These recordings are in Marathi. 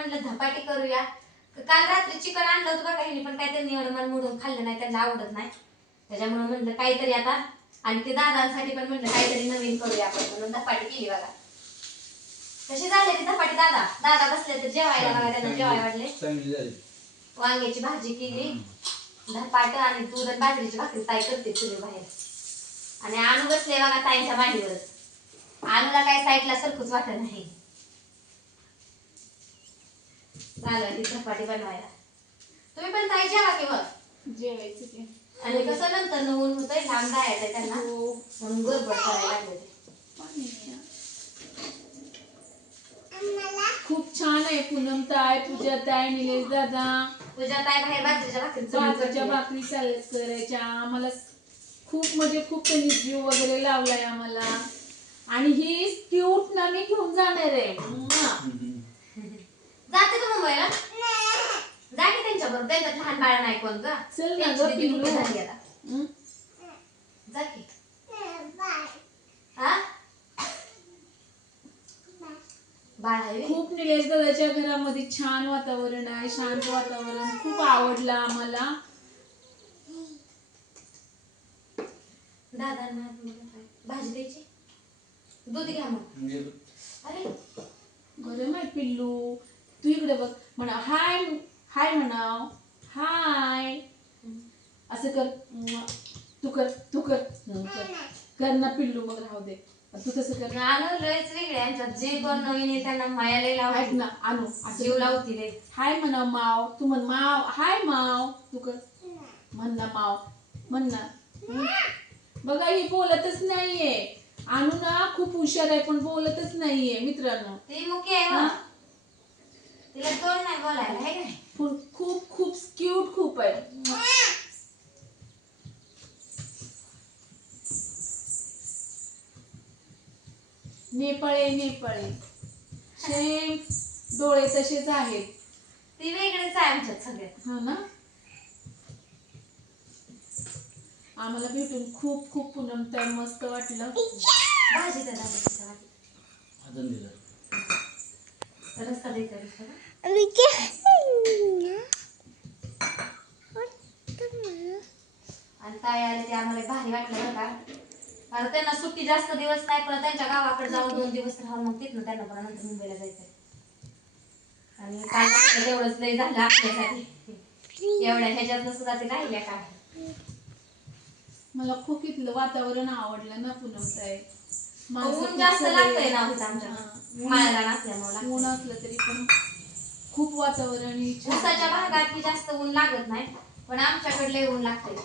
म्हणलं धपाटी करूया. काल रात्री चिकन आणलं होतं बघा हिने, पण काय त्यांनी एवढं मन मोडून खाल्लं नाही, त्यांना आवडत नाही. त्याच्यामुळे म्हणलं काहीतरी आता, आणि ते दादांसाठी पण म्हणलं काहीतरी नवीन करूया आपण, म्हणून धपाटी केली बघा. कशी झाली ती धपाटी दादा? दादा बसले तर जेवायला बघा, त्यांना जेवायला वाटले. वांग्याची भाजी केली, धपाट आणि दूध आणि बाजरीची भाकरी ताई करते चुली बाहेर. आणि आणू बसले बघा ताईंच्या मांडीवरच. आणूला काय साईडला सरकूच वाटत नाही. चालू ती धपाटी बनवायला. तुम्ही पण ताई जेवा की मग. जेवायचं की. आणि कसं नंतर ऊन होतंय, लांब जायचंय त्यांना, म्हणून गडबड करायला लागले. खूप छान आहे. पूनम ताई, पूजा ताई, निलेश दादा. पूजा ताई बाहेर बाजरीच्या भाकरी करायच्या. आम्हाला खूप म्हणजे खूप त्यांनी जीव वगैरे लावलाय आम्हाला. आणि ही क्यूट ना मी घेऊन जाणार आहे. जाते तू मुंबईला? जा की त्यांच्या बरोबर, त्यांच्यात लहान बाळ नाही कोण ग. चल ना ग पिल्लू. जा की. हा बाळ आहे. खूप निलेश दादाच्या घरामध्ये छान वातावरण आहे, शांत वातावरण. खूप आवडलं आम्हाला. दादांना भाजी द्यायची, दूध घ्या मग. अरे गरम आहे पिल्लू. तू इकडे बघ, म्हणा हाय. हाय म्हणाव. हाय असं कर. तू कर, तू कर. कर ना पिल्लू, मग राहू दे. तू तसं कर. आणू लयच वेगळे यांच्यात, जे कोण नवीन आहे त्यांना माया लय लावते ना. आणू जीव लावती रे. हाय म्हणाव माव. तू म्हण माव. हाय माव. तू कर. म्हण ना माव. म्हण ना. बघा ही बोलतच नाहीये. आणू ना खूप हुशार आहे, पण बोलतच नाहीये मित्रांनो. ती मुके आहे, तिला तोंड नाही बोलायला आहे का नाही. खूप खूप क्यूट खूप आहे. नेपाळे नेपाळे सेम डोळे तसेच आहेत. ती वेगळीच आहे आमच्यात सगळ्यात. हा ना. आम्हाला भेटून खूप खूप पूनम ताई मस्त वाटलं. भाजी तर रस्ता द्यायचा आणि ताई आले ते आम्हाला भारी वाटलं बरं का. आता त्यांना सुट्टी जास्त दिवस नाही, पण त्यांच्या गावाकडे जाऊन 2 दिवस राहून मग तिथनं त्यांना पण नंतर मुंबईला जायचंय. आणि काय तेवढंच लय झालं आपल्यासाठी. एवढ्या ह्याच्यात सुद्धा ते राहिल्या का. मला खूप इथलं वातावरण आवडलं ना पूनम ताई. ऊन जास्त लागतंय ना आमच्या माळरान असल्यामुळे. ऊन असलं तरी पण खूप वातावरण. उसाच्या भागात की जास्त ऊन लागत नाही, पण आमच्याकडे लय ऊन लागतंय.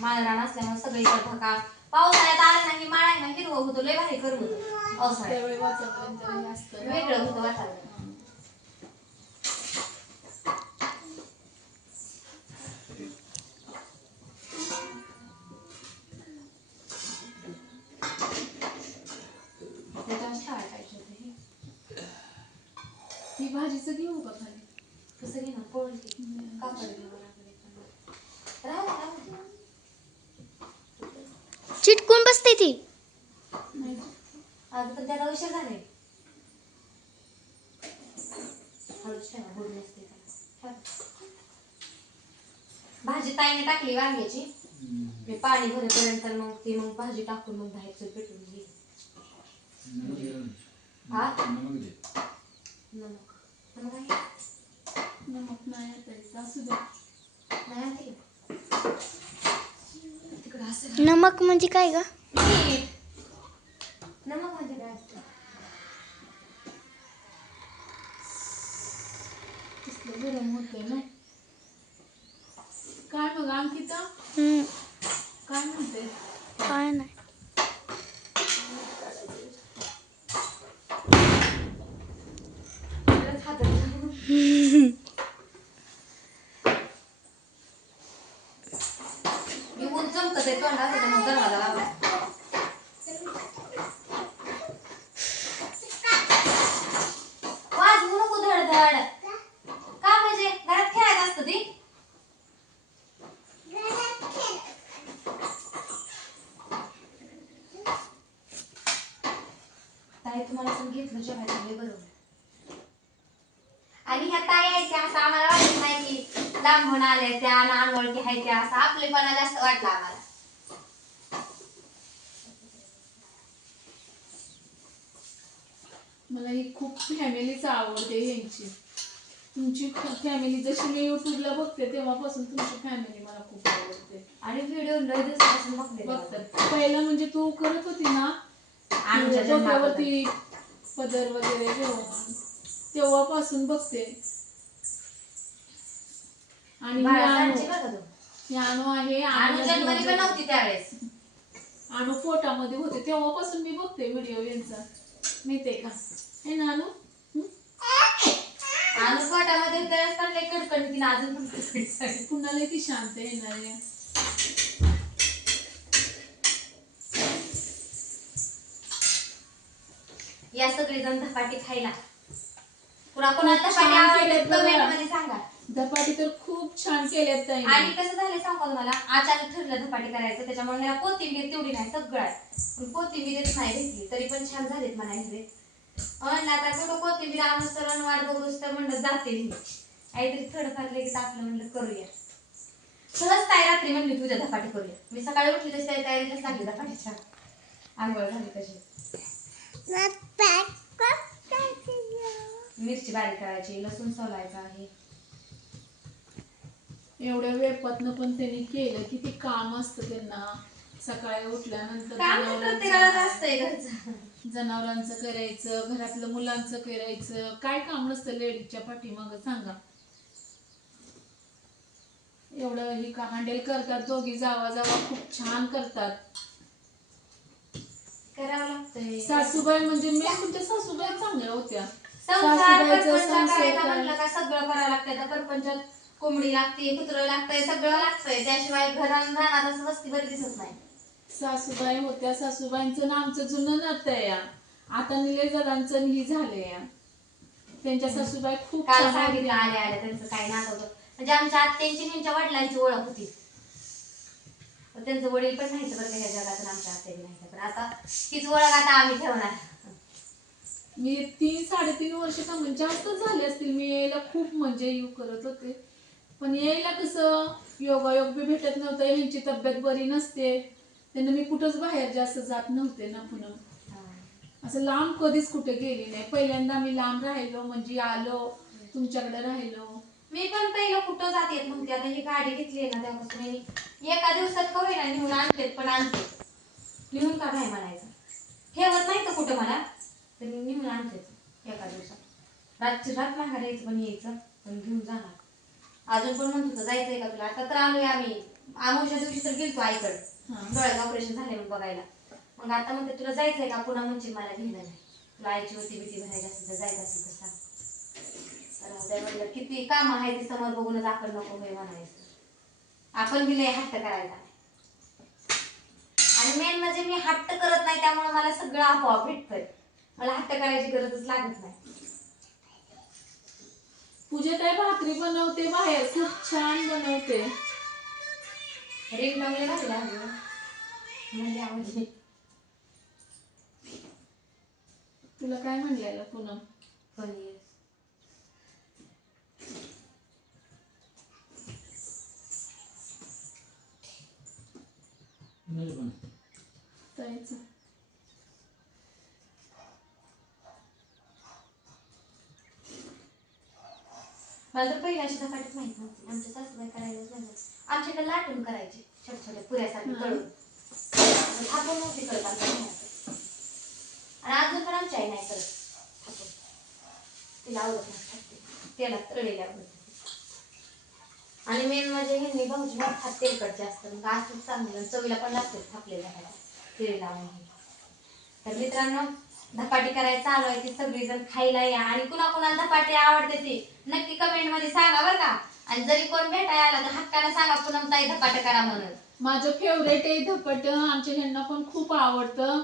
माळरान असल्यामुळे सगळीकडे ढका. पावसाळ्यात आला नाही माळा ना हिरवं होतं, लय भारी करत होतं. पावसाळ्यात वातावरण जास्त वेगळं होतं वातावरण. ही भाजीचं घेऊ का खाली? कसं घेणार पोळी कापड घ्यावं लागेल. चिटकून बसते ती. आता तर त्याला उशीर झाले. भाजी ताईने टाकली वांग्याची. मी पाणी भरेपर्यंत मग ती मग भाजी टाकून मग बाहेरचं पेटून गेली. हा नमक नाही आता असू दे. नमक म्हणजे काय ग? नमक म्हणजे काय असतं? गरम होतंय ना. काय मग अंकिता? काय म्हणते? काय नाही. चमकत आहे तोंडात, मग दरवाजा लावला. वाजवू नको धडधड. का म्हणजे घरात खेळायचं असतं ती. ताई तुम्हाला पण घेतलं जेवायला लय बरं होतं. आणि ह्या ताई आहेत त्या असं आम्हाला वाटत नाही की लांबून आल्या त्या अनोळखी आहेत त्या, असं आपलेपणा जास्त वाटला आम्हाला. मला ही खूप फॅमिलीच आवडते ह्यांची. तुमची फॅमिली जशी मी युट्यूबला बघते तेव्हापासून तुमची फॅमिली मला खूप आवडते. आणि व्हिडिओ लय दिवसापासून बघते बघतात. पहिला म्हणजे तू करत होती ना आमच्या जन्माबद्दल. डोक्यावरती पदर वगैरे घेऊन, तेव्हापासून बघते. आणि बाळासाहेबची बघा तू. यानो आहे आणू जन्मली पण नव्हती त्यावेळेस. आणू पोटामध्ये होते तेव्हापासून मी बघते व्हिडिओ यांचा, माहितीये का? हे ना आणू? आणू पोटामध्ये त्यावेळेस पण लय कडकड तिने अजून पण कडकड. पुन्हा लय ती शांत येणार आहे. या सगळे जण धपाटी खायला. पुन्हा कोणाला खूप धपाटी छान आवडते केलेत बघा. कमेंट मध्ये सांगा. धपाटी तर खूप छान केल्यात ताई. आणि कसं झालं सांगू का तुम्हाला, अचानक ठरलं धपाटी करायचं त्याच्यामुळे मला कोथिंबीर तेवढी नाही, सगळं आहे पण कोथिंबीरच नाही भेटली, तरी पण छान झालेत म्हणायचे. म्हणलं आता कुठं कोथिंबीर आणूस तर वाट बघूस तर म्हणलं जाते मी काहीतरी थोडंफार लगेच आपलं म्हणलं करूया. सहज ताई रात्री म्हणली तुझ्या धपाटी करूया. मी सकाळी उठली तशी तयारीलाच लागली धपाटीच्या. आंघोळ झाली तशी. मिरची बारीक करायची, लसूण सोलायचा आहे. एवढ्या वेळातनं पण त्यांनी केलं, किती काम असतं त्यांना. सकाळी उठल्यानंतर काम तर प्रत्येकालाच असतंय घरचं. जनावरांचं करायचं, घरातलं मुलांचं करायचं, काय काम नसतं लेडीजच्या पाठीमागं सांगा. एवढं ही का हँडल करतात दोघी जावा जावा, खूप छान करतात. करावं लागतंय. सासूबाई म्हणजे मी तुमच्या सासूबाई चांगल्या होत्या. संसार सासूबाईचं परपंच करायचा संसार म्हटलं का सगळं करावं लागतंय. त्या परपंचात कोंबडी लागते, कुत्रं लागतंय, सगळं लागतंय. त्याशिवाय घरात राहणार असं वस्ती बरी दिसत नाही. सासूबाई होत्या, सासूबाईंचं ना आमचं जुनं नातं आहे या. आता निले जणांचं ही झालंय या. त्यांच्या सासूबाई खूप काल छान सांगितलं होत्या. आल्या आल्या त्यांचं काही नातं होतं. म्हणजे आमच्या आत्यांची त्यांच्या वडिलांची ओळख होती. पण त्यांचं वडील पण नाही बरं का ह्या जगात, आमच्या आत्याने नाही. पण आता तीच ओळख आता आम्ही ठेवणार. मी 3-3.5 वर्ष का म्हणजे जास्त झाले असतील. मी यायला खूप म्हणजे यू करत होते, पण यायला कसं योगायोग बी भेटत नव्हतं. ह्यांची तब्येत बरी नसते, त्यांना मी कुठंच बाहेर जास्त जात नव्हते ना. पुन्हा असं लांब कधीच कुठे गेली नाही. पहिल्यांदा मी लांब राहिलो म्हणजे आलो तुमच्याकडे राहिलो. मी पण पहिलं कुठं जात येत नव्हती. आता ही गाडी घेतली ना तेव्हापासून मी एका दिवसात का होईना निघून आणतेत, पण आणते. निघून का नाही म्हणायचं, ठेवत नाही तर कुठं मला, तर मी निघून आणतेच एका दिवसात. रातची रात माघार यायचं पण यायचं, पण घेऊन जाणार. अजून पण म्हणत होतं जायचंय का तुला, आता तर आलोय आम्ही. आमोशा दिवशी तर गेलतो आईकडे, डोळ्याचं ऑपरेशन झाले मग बघायला. मग आता म्हणते तुला जायचंय का, पुन्हा म्हणजे मला घेणं नाही, तुला आईची होती भीती भरायची असेल तर जायचं असेल तर सांग. म्हणलं किती काम आहे ती समोर बघूनच आपण नको हे म्हणायचं. आपण बी लय हट्ट करायचा नाही. आणि मेन म्हणजे मी हट्ट करत नाही, त्यामुळे मला सगळं आपोआप भेटतंय. मला हट्ट करायची गरजच लागत नाही. पूजा ताई भाकरी बनवते बाहेर, खूप छान बनवते. रिंग लावले लागले म्हणजे आवडली. तुला काय म्हणलेलं पुन्हा? पनीर ताईचं मला तर पहिल्या अशी धपाटीच माहित नव्हती. आमच्या सासूबाई करायलाच नाही. आमच्याकडे लाटून करायचे छोट्या छोट्या पुऱ्यासाठी तळून, थापून नव्हती करत आमच्या घरात. आणि अजून पण आमची आई नाही करत थापून, तिला आवडत नाही. त्याला तळलेल्या आवडत. आणि मेन म्हणजे ह्यांनी भाऊजी खात तेलकट जास्त, मग असंच चांगलं चवीला पण लागते थापलेल्या धपाटे तेल लावून. तर मित्रांनो, धपाटी करायला चालू आहे ती सगळीजण खायला या. आणि कुणाकुणाला धपाटी आवडते ती नक्की कमेंट मध्ये सांगा बरं का. आणि जरी कोण भेटायला आला तर हक्कानं सांगा पूनम ताई धपाटे करा म्हणून. माझं फेवरेट आहे धपाट. आमच्या ह्यांना पण खूप आवडतं.